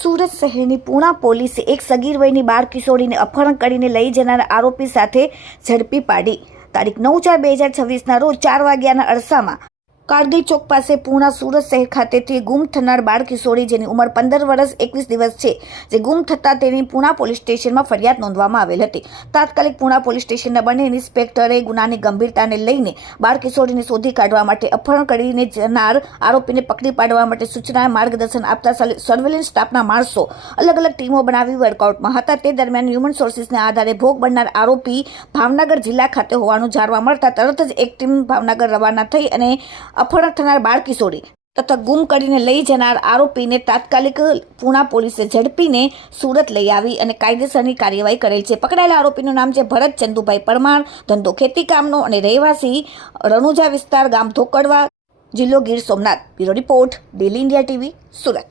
સુરત શહેરની પૂણા પોલીસે એક સગીર વયની બાળ કિશોરીને અપહરણ કરીને લઈ જનાર આરોપી સાથે ઝડપી પાડી તારીખ 9/4/2026ના રોજ 4 વાગ્યાના અરસામાં કારગીલ ચોક પાસે પૂણા સુરત શહેર ખાતેથી ગુમ થનાર બાળ કિશોરી જેની ઉંમર 15 વર્ષ 21 દિવસ છે, જે ગુમ થતાં તેની પૂણા પોલીસ સ્ટેશનમાં ફરિયાદ નોંધવામાં આવેલ હતી. તાત્કાલિક પૂણા પોલીસ સ્ટેશનના બંને ઇન્સ્પેક્ટરે ગુનાની ગંભીરતાને લઈને બાળ કિશોરીને શોધી કાઢવા માટે અપહરણ કરીને જનાર આરોપીને પકડી પાડવા માટે સૂચના માર્ગદર્શન આપતા સર્વેલન્સ સ્ટાફના માણસો અલગ અલગ ટીમો બનાવી વર્કઆઉટમાં હતા. તે દરમિયાન હ્યુમન સોર્સિસના આધારે ભોગ બનનાર આરોપી ભાવનગર જિલ્લા ખાતે હોવાનું જાણવા મળતા તરત જ એક ટીમ ભાવનગર રવાના થઈ અને અપહરણ થનાર બાળ કિશોરી તથા ગુમ કરીને લઈ જનાર આરોપીને તાત્કાલિક પૂણા પોલીસે ઝડપીને સુરત લઈ આવી અને કાયદેસરની કાર્યવાહી કરેલ છે. પકડાયેલા આરોપીનું નામ છે ભરત ચંદુભાઈ પરમાર, ધંધો ખેતીકામનો અને રહેવાસી રણુજા વિસ્તાર, ગામ ધોકડવા, જિલ્લો Gir Somnath. Bureau report, daily India TV, Surat.